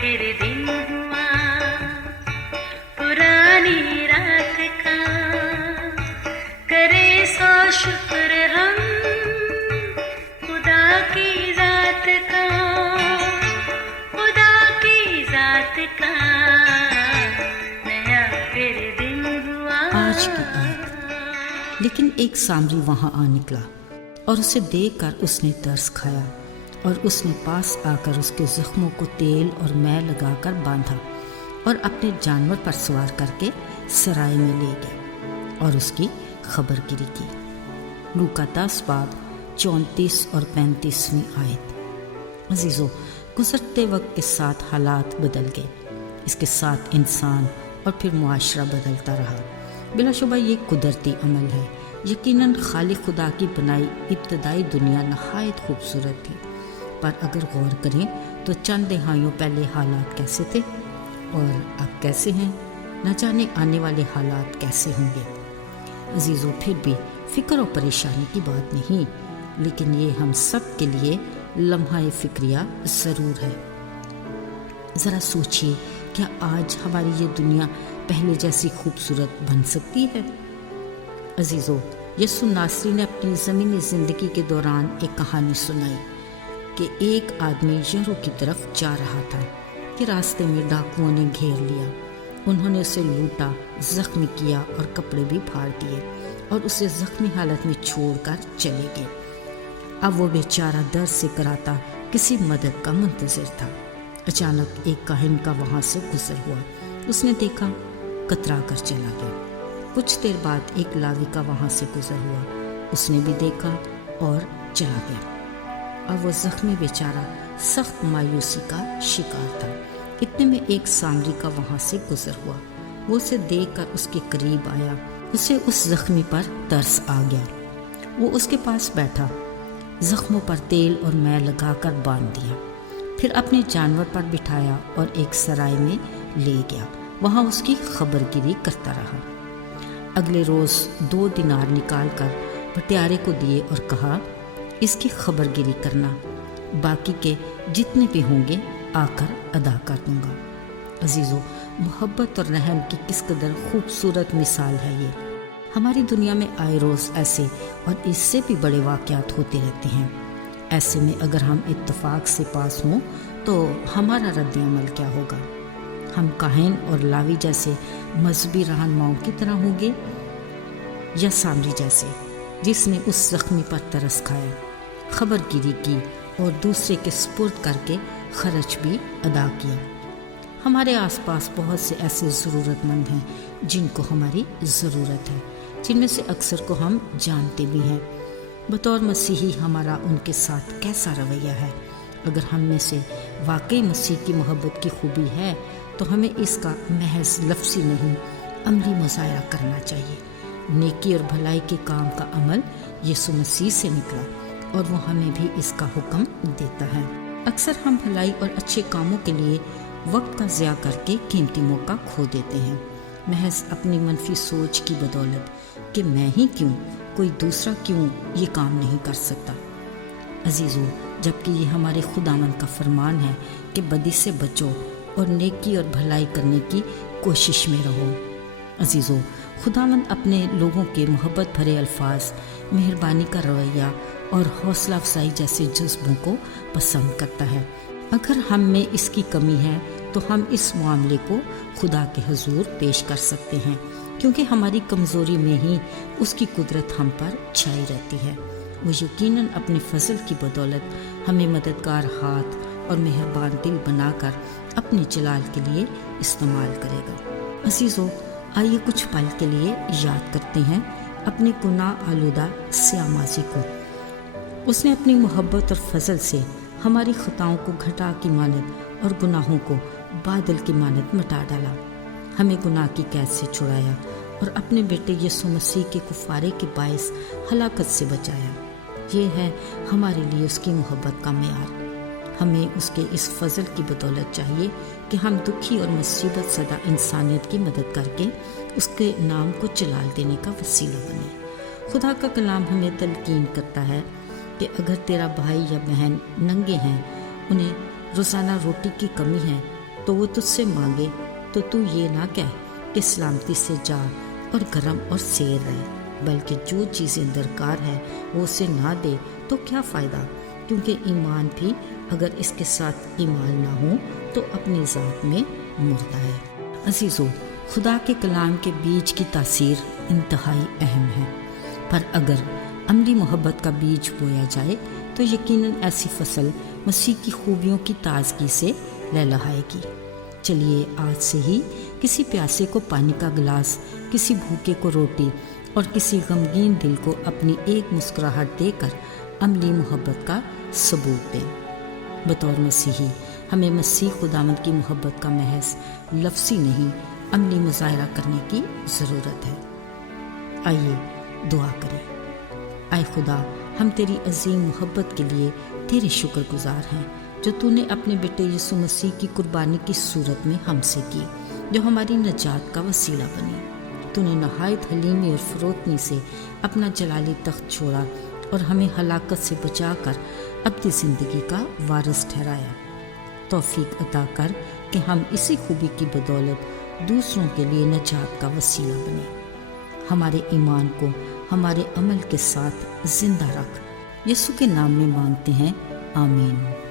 फिर दिन हुआ पुरानी रात का, करे सो शुक्र हम खुदा की जात का, खुदा की जात का, नया फिर दिन हुआ। आज की बात। लेकिन एक सामरी वहां आ निकला और उसे देखकर उसने तरस खाया और उसने पास आकर उसके जख्मों को तेल और मैं लगाकर बांधा और अपने जानवर पर सवार करके सराय में ले गया और उसकी खबरगिरी की। लूका 10 बाब 34 और 35वीं आयत। अजीज़ों, गुज़रते वक्त के साथ हालात बदल गए, इसके साथ इंसान और फिर मुआशरा बदलता रहा। बिलाशुबा ये कुदरती अमल है। यकीनन खालिक खुदा की बनाई इब्तदाई दुनिया नहायत खूबसूरत थी, पर अगर गौर करें तो चंद दहाइयों पहले हालात कैसे थे और अब कैसे हैं, न जाने आने वाले हालात कैसे होंगे। अजीज़ों, फिर भी फ़िक्र और परेशानी की बात नहीं, लेकिन ये हम सब के लिए लम्हा फ़िक्रिया ज़रूर है। ज़रा सोचिए, क्या आज हमारी ये दुनिया पहले जैसी खूबसूरत बन सकती है? अजीज़ों, यसु नासरी ने अपनी ज़मीनी ज़िंदगी के दौरान एक कहानी सुनाई कि एक आदमी यरीहो की तरफ जा रहा था कि रास्ते में डाकुओं ने घेर लिया। उन्होंने उसे लूटा, ज़ख्मी किया और कपड़े भी फाड़ दिए और उसे ज़ख्मी हालत में छोड़कर चले गए। अब वो बेचारा दर्द से कराता किसी मदद का मुंतज़िर था। अचानक एक काहिन का वहाँ से गुजर हुआ। उसने देखा, कतरा कर चला गया। कुछ देर बाद एक लावी का वहाँ से गुजर हुआ। उसने भी देखा और चला गया। अब वो ज़ख्मी बेचारा सख्त मायूसी का शिकार था। इतने में एक सामरी का वहाँ से गुजर हुआ। वो उसे देखकर उसके करीब आया। उसे उस ज़ख्मी पर तरस आ गया। वो उसके पास बैठा, ज़ख्मों पर तेल और मैं लगाकर बांध दिया, फिर अपने जानवर पर बिठाया और एक सराय में ले गया। वहाँ उसकी खबरगिरी करता रहा। अगले रोज़ 2 दिनार निकाल कर भटियारे को दिए और कहा, इसकी खबरगिरी करना, बाकी के जितने भी होंगे आकर अदा कर दूंगा। अजीज़ों, मोहब्बत और रहम की किस कदर खूबसूरत मिसाल है ये। हमारी दुनिया में आए रोज़ ऐसे और इससे भी बड़े वाक़यात होते रहते हैं। ऐसे में अगर हम इत्तफाक से पास हों तो हमारा रद्द-ए-अमल क्या होगा? हम काहिन और लावी जैसे मजहबी रहनुमाओं की तरह होंगे या सामरी जैसे जिसने उस ज़ख्मी पर तरस खाया, खबरगिरी की और दूसरे के सुपुर्द करके खर्च भी अदा किया। हमारे आसपास बहुत से ऐसे ज़रूरतमंद हैं जिनको हमारी ज़रूरत है, जिनमें से अक्सर को हम जानते भी हैं। बतौर मसीही हमारा उनके साथ कैसा रवैया है? अगर हम में से वाकई मसीह की मोहब्बत की खूबी है तो हमें इसका महज लफ्ज़ी नहीं, अमली मुज़ाहरा करना चाहिए। नेकी और भलाई के काम का अमल यीशु मसीह से निकला और वो हमें भी इसका हुक्म देता है। अक्सर हम भलाई और अच्छे कामों के लिए वक्त का ज़िया करके कीमती मौका खो देते हैं, महज अपनी मनफी सोच की बदौलत कि मैं ही क्यों, कोई दूसरा क्यों ये काम नहीं कर सकता। अजीज़ों, जबकि ये हमारे खुदावंद का फरमान है कि बदी से बचो और नेकी और भलाई करने की कोशिश में रहो। अजीज़ों, खुदावंद अपने लोगों के मोहब्बत भरे अल्फाज, मेहरबानी का रवैया और हौसला अफजाई जैसे जज्बों को पसंद करता है। अगर हम में इसकी कमी है तो हम इस मामले को खुदा के हुजूर पेश कर सकते हैं, क्योंकि हमारी कमज़ोरी में ही उसकी कुदरत हम पर छाई रहती है। वो यकीनन अपने फजल की बदौलत हमें मददगार हाथ और मेहरबान दिल बनाकर अपने जलाल के लिए इस्तेमाल करेगा। अजीज़ों, आइए कुछ पल के लिए याद करते हैं अपने गुनाह आलूदा स्याह माज़ी को। उसने अपनी मोहब्बत और फजल से हमारी खताओं को घटा की मानद और गुनाहों को बादल की मानद मिटा डाला, हमें गुनाह की कैद से छुड़ाया और अपने बेटे यीशु मसीह के कुफारे के बायस हलाकत से बचाया। ये है हमारे लिए उसकी मोहब्बत का मेयार। हमें उसके इस फजल की बदौलत चाहिए कि हम दुखी और मुसीबत सदा इंसानियत की मदद करके उसके नाम को जलाल देने का वसीला बने। खुदा का कलाम हमें तलकीन करता है कि अगर तेरा भाई या बहन नंगे हैं, उन्हें रोज़ाना रोटी की कमी है, تو وہ تجھ سے مانگے تو تو یہ نہ کہہ کہ سلامتی سے جا اور گرم اور سیر رہے، بلکہ جو چیزیں درکار ہے وہ اسے نہ دے تو کیا فائدہ، کیونکہ ایمان بھی اگر اس کے ساتھ ایمان نہ ہو تو اپنی ذات میں مردہ ہے۔ عزیزو، خدا کے کلام کے بیج کی تاثیر انتہائی اہم ہے، پر اگر عملی محبت کا بیج بویا جائے تو یقیناً ایسی فصل مسیح کی خوبیوں کی تازگی سے لہلہائے گی۔ چلیے آج سے ہی کسی پیاسے کو پانی کا گلاس، کسی بھوکے کو روٹی اور کسی غمگین دل کو اپنی ایک مسکراہٹ دے کر عملی محبت کا ثبوت دیں۔ بطور مسیحی ہمیں مسیح خداوند کی محبت کا محض لفظی نہیں، عملی مظاہرہ کرنے کی ضرورت ہے۔ آئیے دعا کریں۔ اے خدا، ہم تیری عظیم محبت کے لیے تیرے شکر گزار ہیں جو تو نے اپنے بیٹے یسوع مسیح کی قربانی کی صورت میں ہم سے کی، جو ہماری نجات کا وسیلہ بنی۔ تو نے نہایت حلیمی اور فروتنی سے اپنا جلالی تخت چھوڑا اور ہمیں ہلاکت سے بچا کر ابدی زندگی کا وارث ٹھہرایا۔ توفیق عطا کر کہ ہم اسی خوبی کی بدولت دوسروں کے لیے نجات کا وسیلہ بنے۔ ہمارے ایمان کو ہمارے عمل کے ساتھ زندہ رکھ۔ یسوع کے نام میں مانگتے ہیں، آمین۔